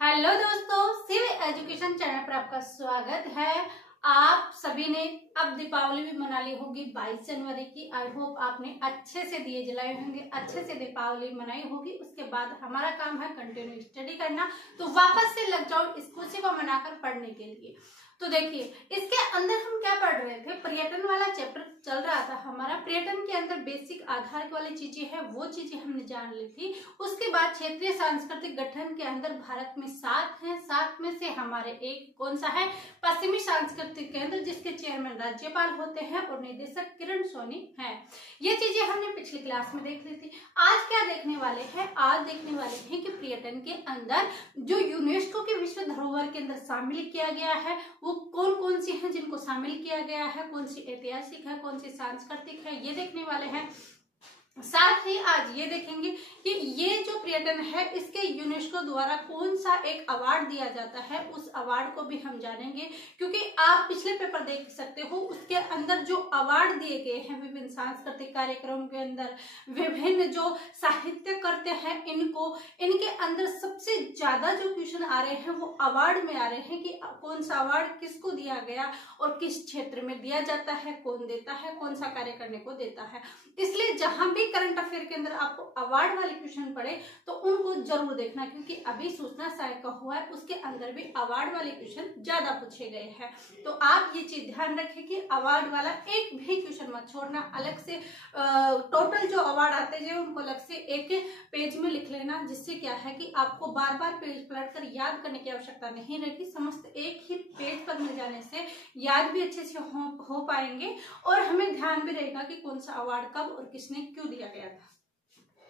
Hello दोस्तों, सिव education channel पर आपका स्वागत है। आप सभी ने अब दीपावली भी मना ली होगी 22 जनवरी की। आई होप आपने अच्छे से दिए जलाए होंगे, अच्छे से दीपावली मनाई होगी। उसके बाद हमारा काम है कंटिन्यू स्टडी करना, तो वापस से लग जाओ इस खुशी को मनाकर पढ़ने के लिए। तो देखिए, इसके अंदर हम क्या पढ़ रहे थे, पर्यटन वाला चैप्टर चल रहा था हमारा। पर्यटन के अंदर बेसिक आधार वाली चीजें हैं, वो चीजें हमने जान ली थी। उसके बाद क्षेत्रीय सांस्कृतिक गठन के अंदर भारत में 7 हैं। 7 में से हमारे एक कौन सा है, पश्चिमी सांस्कृतिक केंद्र, जिसके चेयरमैन राज्यपाल होते हैं और निदेशक किरण सोनी है। ये चीजें हमने पिछली क्लास में देख ली थी। आज क्या देखने वाले हैं, आज देखने वाले हैं कि पर्यटन के अंदर जो यूनेस्को के विश्व धरोहर के अंदर शामिल किया गया है वो कौन कौन सी हैं जिनको शामिल किया गया है, कौन सी ऐतिहासिक है, कौन सी सांस्कृतिक है, ये देखने वाले हैं। साथ ही आज ये देखेंगे कि ये जो पर्यटन है इसके यूनेस्को द्वारा कौन सा एक अवार्ड दिया जाता है, उस अवार्ड को भी हम जानेंगे। क्योंकि आप पिछले पेपर देख सकते हो, उसके अंदर जो अवार्ड दिए गए हैं विभिन्न सांस्कृतिक कार्यक्रम के अंदर, विभिन्न जो साहित्य करते हैं, इनके अंदर सबसे ज्यादा जो क्वेश्चन आ रहे हैं वो अवार्ड में आ रहे हैं कि कौन सा अवार्ड किसको दिया गया और किस क्षेत्र में दिया जाता है, कौन देता है, कौन सा कार्य करने को देता है। इसलिए जहां भी करंट अफेयर के अंदर आपको अवार्ड वाले क्वेश्चन पड़े तो उनको जरूर देखना, क्योंकि अभी सूचना सहायक का हुआ है, उसके अंदर भी अवार्ड वाले क्वेश्चन ज्यादा पूछे गए हैं। तो आप ये चीज ध्यान रखें कि अवार्ड वाला एक भी क्वेश्चन मत छोड़ना। अलग से टोटल जो अवार्ड आते हैं उनको अलग से एक पेज में लिख लेना, जिससे क्या है कि आपको बार बार पेज पलट कर याद करने की आवश्यकता नहीं रहेगी। समस्त एक ही पेज पर मिल जाने से याद भी अच्छे से हो पाएंगे और हमें ध्यान भी रहेगा कि कौन सा अवार्ड कब और किसने क्यों दिया गया था।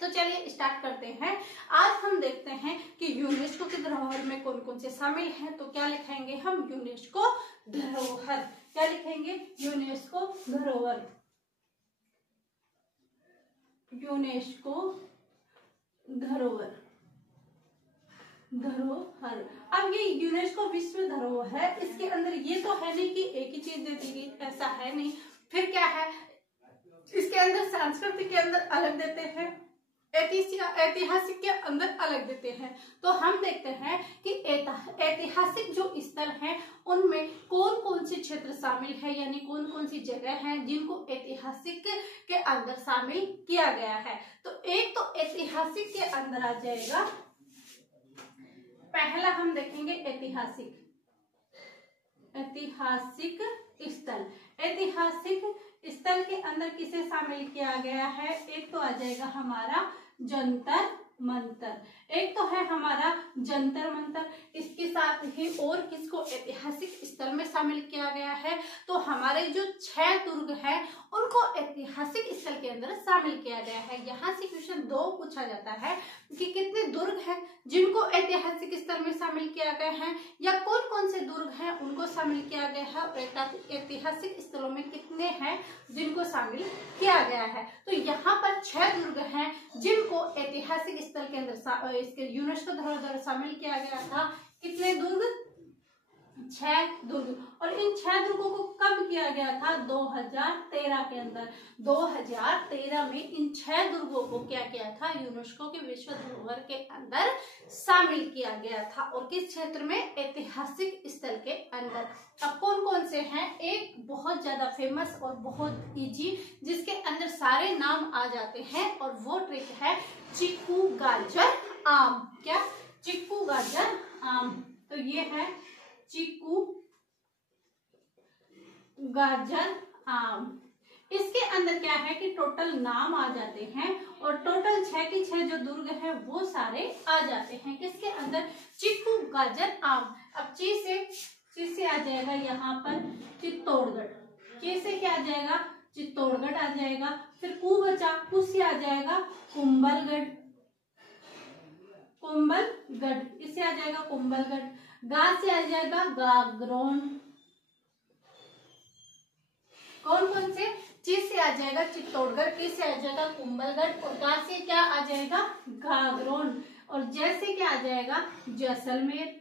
तो चलिए स्टार्ट करते हैं। आज हम देखते हैं कि यूनेस्को के धरोहर में कौन कौन से शामिल हैं। तो क्या लिखेंगे हम, यूनेस्को धरोहर। क्या लिखेंगे, यूनेस्को धरोहर, यूनेस्को धरोहर, धरोहर। अब ये यूनेस्को विश्व धरोहर है, इसके अंदर ये तो है नहीं कि एक ही चीज दे दी गई, ऐसा है नहीं। फिर क्या है, इसके अंदर सांस्कृतिक के अंदर अलग देते हैं, ऐतिहासिक के अंदर अलग देते हैं। तो हम देखते हैं कि ऐतिहासिक जो स्थल हैं उनमें कौन कौन से क्षेत्र शामिल है, यानी कौन कौन सी जगह हैं जिनको ऐतिहासिक के अंदर शामिल किया गया है। तो एक तो ऐतिहासिक के अंदर आ जाएगा, पहला हम देखेंगे ऐतिहासिक स्थल। ऐतिहासिक स्थल के अंदर किसे शामिल किया गया है, एक तो आ जाएगा हमारा जंतर मंतर, एक तो है हमारा जंतर मंतर। इसके साथ ही और किसको ऐतिहासिक स्थल में शामिल किया गया है, तो हमारे जो 6 दुर्ग हैं उनको ऐतिहासिक स्थल के अंदर शामिल किया गया है। यहाँ से क्वेश्चन 2 पूछा जाता है कि कितने दुर्ग हैं जिनको ऐतिहासिक स्थल में शामिल किया गया है, या कौन कौन से दुर्ग हैं उनको शामिल किया गया है, और ऐतिहासिक स्थलों में कितने हैं जिनको शामिल किया गया है। तो यहाँ पर 6 दुर्ग हैं जिनको ऐतिहासिक स्थल के अंदर इसके यूनेस्को धरोहर द्वारा शामिल किया गया था। कितने दुर्ग, 6 दुर्ग। और इन 6 दुर्गों को कब किया गया था, 2013 के अंदर। 2013 में इन 6 दुर्गों को क्या किया था, यूनेस्को के विश्व धरोहर के अंदर शामिल किया गया था। और किस क्षेत्र में, ऐतिहासिक स्थल के अंदर। अब कौन कौन से हैं, एक बहुत ज्यादा फेमस और बहुत इजी, जिसके अंदर सारे नाम आ जाते हैं, और वो ट्रिक है चीकू गाजर आम। क्या, चीकू गाजर आम। तो ये है चीकू गाजर आम। इसके अंदर क्या है कि टोटल नाम आ जाते हैं, और टोटल 6 के 6 जो दुर्ग हैं वो सारे आ जाते हैं किसके अंदर, चीकू गाजर आम। अब ची से आ जाएगा यहाँ पर चित्तौड़गढ़, के से क्या आ जाएगा, चित्तौड़गढ़ आ जाएगा। फिर कु बचा, कु से आ जाएगा कुंभलगढ़, इससे आ जाएगा कुंभलगढ़। गा से आ जाएगा गागरोन। कौन कौन से, ची से आ जाएगा चित्तौड़गढ़, के से आ जाएगा कुंभलगढ़, और गा से क्या आ जाएगा गागरोन, और जैसे क्या आ जाएगा जैसलमेर।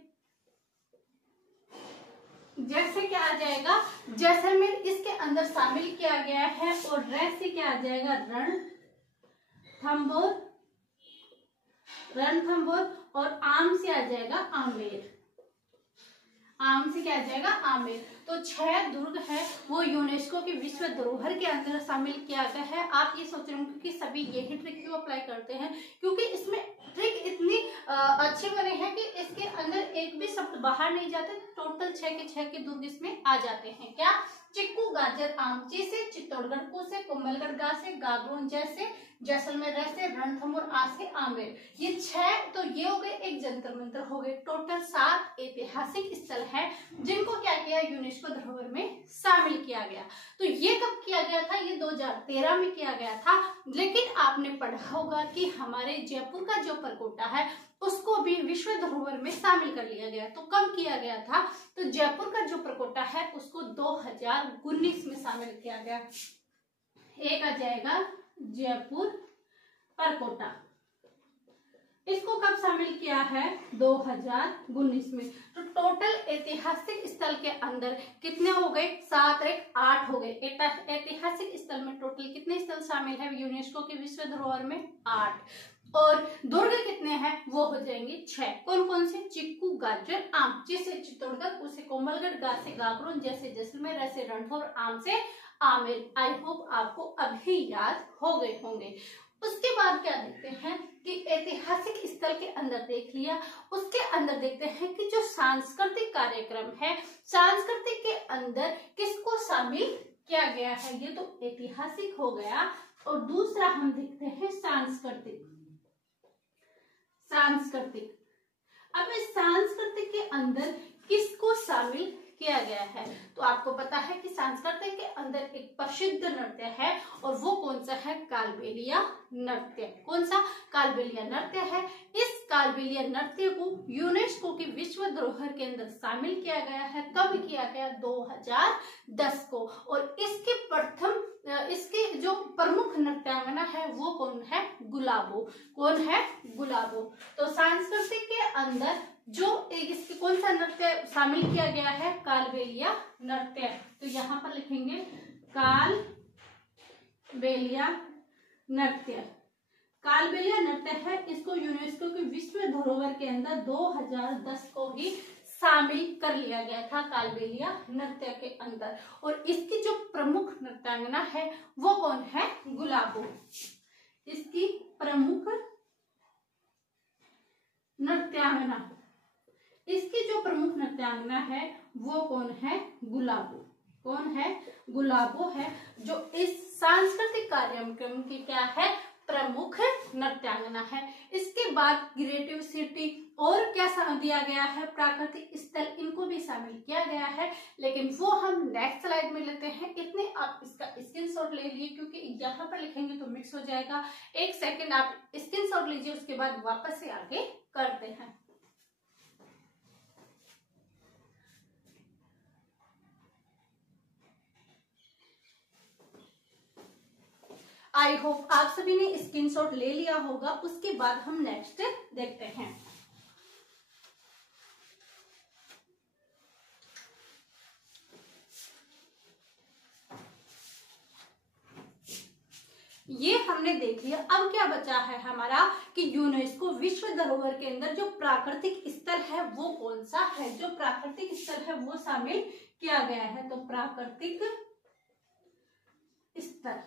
जैसे क्या आ जाएगा जैसलमेर, इसके अंदर शामिल किया गया है। और रे से क्या आ जाएगा रणथंभौर, रणथंभौर, और आम से आ जाएगा आमेर। आम से क्या आ जाएगा आमेर। तो 6 दुर्ग है वो यूनेस्को की विश्व धरोहर के अंदर शामिल किया गया है। आप ये सोच रहे होंगे कि सभी यही ट्रिक क्यों अप्लाई करते हैं, क्योंकि इसमें ट्रिक इतनी अच्छी बने हैं कि इसके अंदर एक भी शब्द बाहर नहीं जाते। टोटल 6 के 6 के दुर्ग इसमें आ जाते हैं। क्या? चिक्कू, गाजर, आम, ची से, चित्तौड़गढ़ को से, कोमलगढ़ गा से, गागरोन जैसे, जैसलमेर से, रणथंभौर आ से, आमेर। ये 6 तो ये हो गए, एक जंतर मंतर हो गए। टोटल 7 ऐतिहासिक स्थल है जिनको क्या किया, यूनेस्को धरोहर में शामिल किया गया। तो ये कब किया गया था? ये 2013 में किया गया था। लेकिन आपने पढ़ा होगा कि हमारे जयपुर का जो परकोटा है उसको भी विश्व धरोहर में शामिल कर लिया गया। तो कब किया गया था? तो जयपुर का जो परकोटा है उसको 2019 में शामिल किया गया। एक आ जाएगा जयपुर परकोटा, इसको कब शामिल किया है? 2019 में। तो टोटल ऐतिहासिक स्थल के अंदर कितने हो गए? 7 एक 8 हो गए। ऐतिहासिक स्थल में टोटल कितने स्थल शामिल है यूनेस्को की विश्व धरोहर में? 8। और दुर्ग कितने हैं? वो हो जाएंगे 6। कौन कौन से? चिक्कू, गाजर, आम, जैसे चित्तौड़गढ़, उसे कोमलगढ़, गा से गागरोन, जैसे जैसलमेर, ऐसे रणथंभौर, आम से आमेर। आई होप आपको अभी याद हो गए होंगे। उसके बाद क्या देखते हैं कि ऐतिहासिक स्थल के अंदर देख लिया, उसके अंदर देखते हैं कि जो सांस्कृतिक कार्यक्रम है, सांस्कृतिक के अंदर किसको शामिल किया गया है? ये तो ऐतिहासिक हो गया। और दूसरा हम देखते हैं सांस्कृतिक। अब इस सांस्कृतिक के अंदर किसको शामिल किया गया है? तो आपको पता है कि सांस्कृतिक के अंदर एक प्रसिद्ध नृत्य है और वो कौन सा है? कालबेलिया नृत्य। कौन सा? कालबेलिया नृत्य है। इस कालबेलिया नृत्य को यूनेस्को की विश्व धरोहर के अंदर शामिल किया गया है। कब किया गया? 2010 को। और इसके जो प्रमुख नृत्यांगना है वो कौन है? गुलाबो। कौन है? गुलाबो। तो सांस्कृतिक के अंदर जो इसके कौन सा नृत्य शामिल किया गया है? कालबेलिया नृत्य। तो यहाँ पर लिखेंगे कालबेलिया नृत्य। कालबेलिया नृत्य है, इसको यूनेस्को की विश्व धरोहर के अंदर 2010 को ही शामिल कर लिया गया था कालबेलिया नृत्य के अंदर। और इसकी जो प्रमुख नृत्यांगना है वो कौन है? गुलाबो। इसकी प्रमुख नृत्यांगना, इसकी जो प्रमुख नृत्यांगना है वो कौन है? गुलाबो। कौन है? गुलाबो है, जो इस सांस्कृतिक कार्यक्रम की क्या है? प्रमुख नृत्यांगना है। इसके बाद क्रिएटिव सिटी और क्या दिया गया है? प्राकृतिक स्थल, इनको भी शामिल किया गया है, लेकिन वो हम नेक्स्ट स्लाइड में लेते हैं। इतने आप इसका स्क्रीनशॉट ले लिए, क्योंकि यहाँ पर लिखेंगे तो मिक्स हो जाएगा। 1 सेकंड आप स्क्रीनशॉट लीजिए, उसके बाद वापस से आगे करते हैं। आई होप आप सभी ने स्क्रीनशॉट ले लिया होगा। उसके बाद हम नेक्स्ट देखते हैं। ये हमने देख लिया। अब क्या बचा है हमारा कि यूनेस्को विश्व धरोहर के अंदर जो प्राकृतिक स्थल है वो कौन सा है? जो प्राकृतिक स्थल है वो शामिल किया गया है। तो प्राकृतिक स्थल,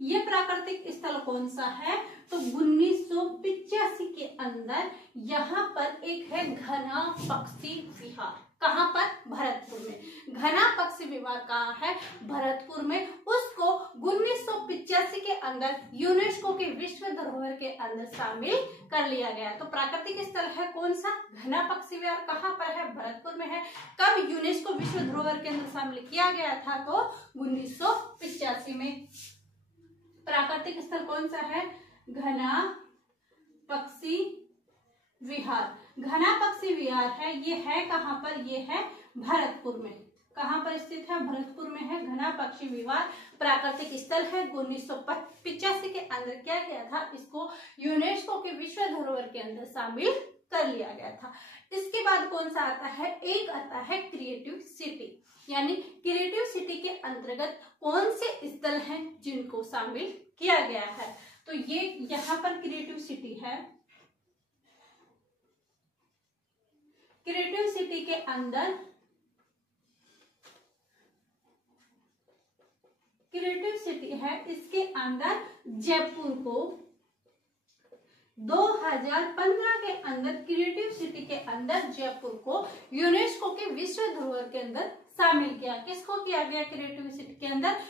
ये प्राकृतिक स्थल कौन सा है? तो 1985 के अंदर यहाँ पर एक है घना पक्षी विहार। कहाँ पर? भरतपुर में। घना पक्षी विहार कहाँ है? भरतपुर में। उसको 1985 के अंदर यूनेस्को के विश्व धरोहर के अंदर शामिल कर लिया गया। तो प्राकृतिक स्थल है कौन सा? घना पक्षी विहार। कहाँ पर है? भरतपुर में है। कब यूनेस्को विश्व धरोहर के अंदर शामिल किया गया था? तो 1985 में। प्राकृतिक स्थल कौन सा है? घना पक्षी विहार। घना पक्षी विहार है, ये है कहाँ पर? ये है भरतपुर में। कहाँ पर स्थित है? भरतपुर में है घना पक्षी विहार। प्राकृतिक स्थल है। 1985 के अंदर क्या गया था? इसको यूनेस्को के विश्व धरोहर के अंदर शामिल कर लिया गया था। इसके बाद कौन सा आता है? एक आता है क्रिएटिव सिटी। यानी क्रिएटिव सिटी के अंतर्गत कौन से स्थल हैं जिनको शामिल किया गया है? तो ये यहाँ पर क्रिएटिव सिटी है। क्रिएटिव सिटी के अंदर, क्रिएटिव सिटी है, इसके अंदर जयपुर को 2015 के अंदर क्रिएटिव सिटी के अंदर जयपुर को यूनेस्को के विश्व धरोहर के अंदर शामिल किया। किसको किया गया क्रिएटिव सिटी के अंदर?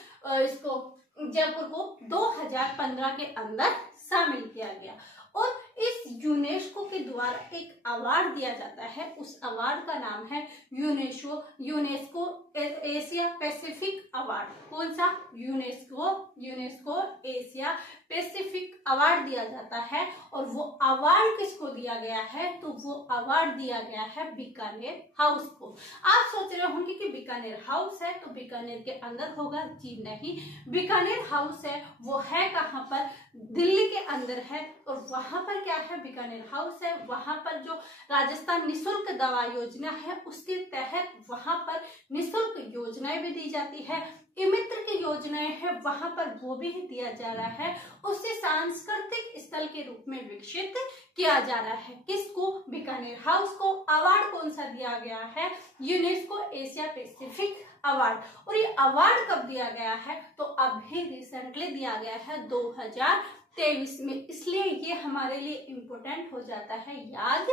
इसको जयपुर को 2015 के अंदर शामिल किया गया। और इस यूनेस्को के द्वारा एक अवार्ड दिया जाता है, उस अवार्ड का नाम है यूनेस्को एशिया पैसिफिक अवार्ड। कौन सा? यूनेस्को एशिया पैसिफिक अवार्ड दिया जाता है। और वो अवार्ड किसको दिया गया है? तो वो अवार्ड दिया गया है बीकानेर हाउस को। आप सोच रहे होंगे कि बीकानेर हाउस है तो बीकानेर के अंदर होगा। जी नहीं, बीकानेर हाउस है वो है कहाँ पर? दिल्ली के अंदर है। और वहां पर क्या है? बीकानेर हाउस है। वहां पर जो राजस्थान निःशुल्क दवा योजना है उसके तहत वहां पर निःशुल्क योजनाएं भी दी जाती है। मित्र की योजनाएं है वहां पर वो भी दिया जा रहा है। उसे सांस्कृतिक स्थल के रूप में विकसित किया जा रहा है। किसको? बीकानेर हाउस को। अवार्ड कौन सा दिया गया है? UNESCO Asia Pacific award. और ये अवार्ड कब दिया गया है? तो अभी रिसेंटली दिया गया है 2023 में। इसलिए ये हमारे लिए इम्पोर्टेंट हो जाता है याद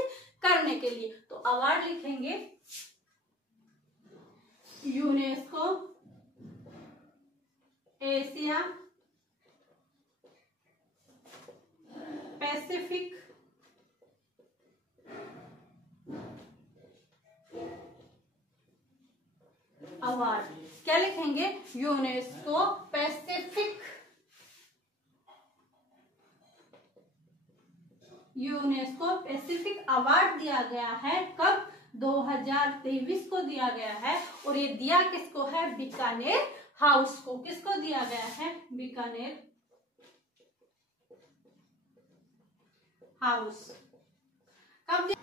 करने के लिए। तो अवार्ड लिखेंगे यूनेस्को एशिया पैसिफिक अवार्ड। क्या लिखेंगे? यूनेस्को पैसिफिक अवार्ड दिया गया है। कब? 2023 को दिया गया है। और ये दिया किसको है? बीकानेर हाउस को। किसको दिया गया है? बीकानेर हाउस। कब?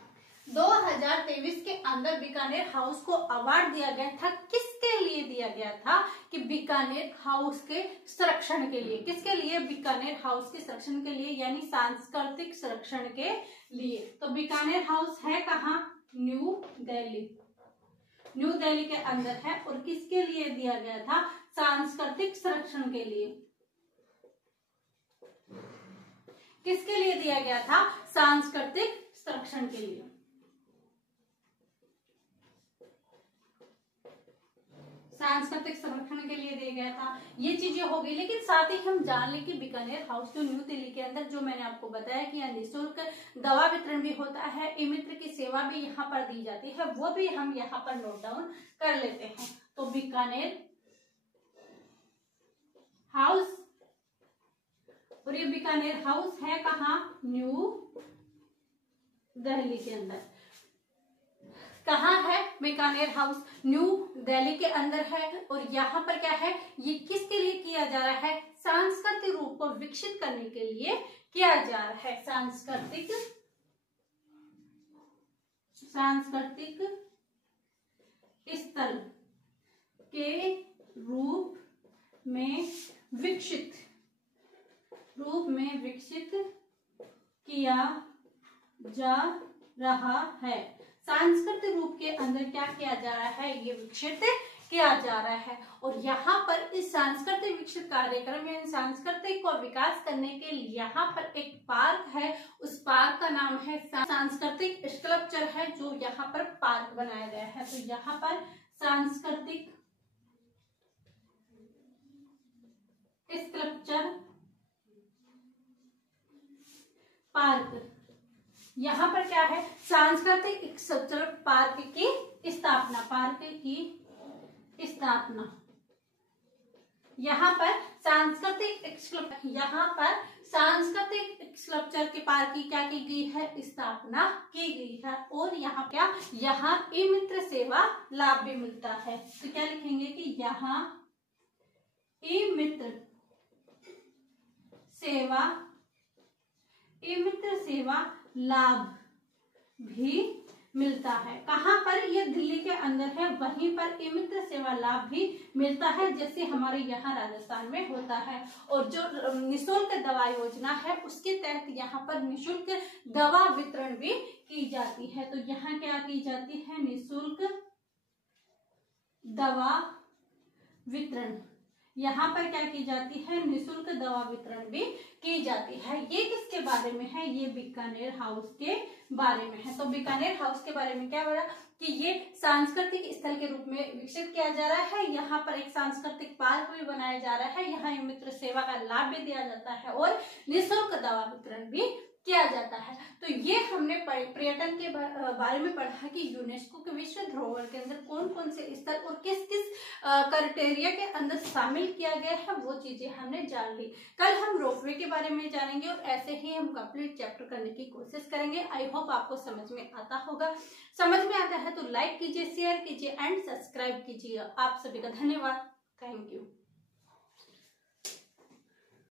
2023 के अंदर बीकानेर हाउस को अवार्ड दिया गया था। किसके लिए दिया गया था? कि बीकानेर हाउस के संरक्षण के लिए। किसके लिए? बीकानेर हाउस के संरक्षण के लिए, यानी सांस्कृतिक संरक्षण के लिए। तो बीकानेर हाउस है कहाँ? न्यू दिल्ली के अंदर है। और किसके लिए दिया गया था? सांस्कृतिक संरक्षण के लिए। किसके लिए दिया गया था? सांस्कृतिक संरक्षण के लिए। सांस्कृतिक संरक्षण के लिए दिया गया था। ये चीजें हो गई। लेकिन साथ ही हम जान लें कि बीकानेर हाउस जो न्यू दिल्ली के अंदर, जो मैंने आपको बताया कि यहाँ निःशुल्क दवा वितरण भी होता है, ई मित्र की सेवा भी यहाँ पर दी जाती है, वो भी हम यहाँ पर नोट डाउन कर लेते हैं। तो बीकानेर हाउस, और ये बीकानेर हाउस है कहाँ? न्यू दिल्ली के अंदर। कहाँ है बीकानेर हाउस? न्यू दिल्ली के अंदर है। और यहाँ पर क्या है? ये किसके लिए किया जा रहा है? सांस्कृतिक रूप को विकसित करने के लिए किया जा रहा है। सांस्कृतिक स्थल के रूप में विकसित किया जा रहा है। सांस्कृतिक रूप के अंदर क्या किया जा रहा है? ये विकसित किया जा रहा है। और यहाँ पर इस सांस्कृतिक विकसित कार्यक्रम यानी सांस्कृतिक को विकास करने के लिए यहाँ पर एक पार्क है। उस पार्क का नाम है सांस्कृतिक स्कल्पचर है, जो यहाँ पर पार्क बनाया गया है। तो यहाँ पर सांस्कृतिक स्कल्पचर पार्क। यहाँ पर क्या है? सांस्कृतिक स्कल्पचर पार्क की स्थापना। यहाँ पर सांस्कृतिक स्कल्पचर के पार्क की क्या की गई है? स्थापना की गई है। और यहाँ क्या? यहाँ ई मित्र सेवा लाभ भी मिलता है। तो क्या लिखेंगे कि यहाँ ई मित्र सेवा लाभ भी मिलता है। कहाँ पर? ये दिल्ली के अंदर है, वहीं पर ई मित्र सेवा लाभ भी मिलता है, जैसे हमारे यहाँ राजस्थान में होता है। और जो निःशुल्क दवा योजना है उसके तहत यहाँ पर निःशुल्क दवा वितरण भी की जाती है। तो यहाँ क्या की जाती है? निःशुल्क दवा वितरण। यहाँ पर क्या की जाती है? निःशुल्क दवा वितरण भी की जाती है। ये किसके बारे में है? ये बीकानेर हाउस के बारे में है। तो बीकानेर हाउस के बारे में क्या बोला कि ये सांस्कृतिक स्थल के रूप में विकसित किया जा रहा है। यहाँ पर एक सांस्कृतिक पार्क भी बनाया जा रहा है। यहाँ मित्र सेवा का लाभ भी दिया जाता है और निःशुल्क दवा वितरण भी किया जाता है। तो ये हमने पर्यटन के बारे में पढ़ा कि यूनेस्को के विश्व धरोहर के अंदर कौन कौन से स्थल और किस किस क्राइटेरिया के अंदर शामिल किया गया है, वो चीजें हमने जान ली। कल हम रोपवे के बारे में जानेंगे और ऐसे ही हम कंप्लीट चैप्टर करने की कोशिश करेंगे। आई होप आपको समझ में आता होगा। समझ में आता है तो लाइक कीजिए, शेयर कीजिए एंड सब्सक्राइब कीजिए। आप सभी का धन्यवाद। Thank you.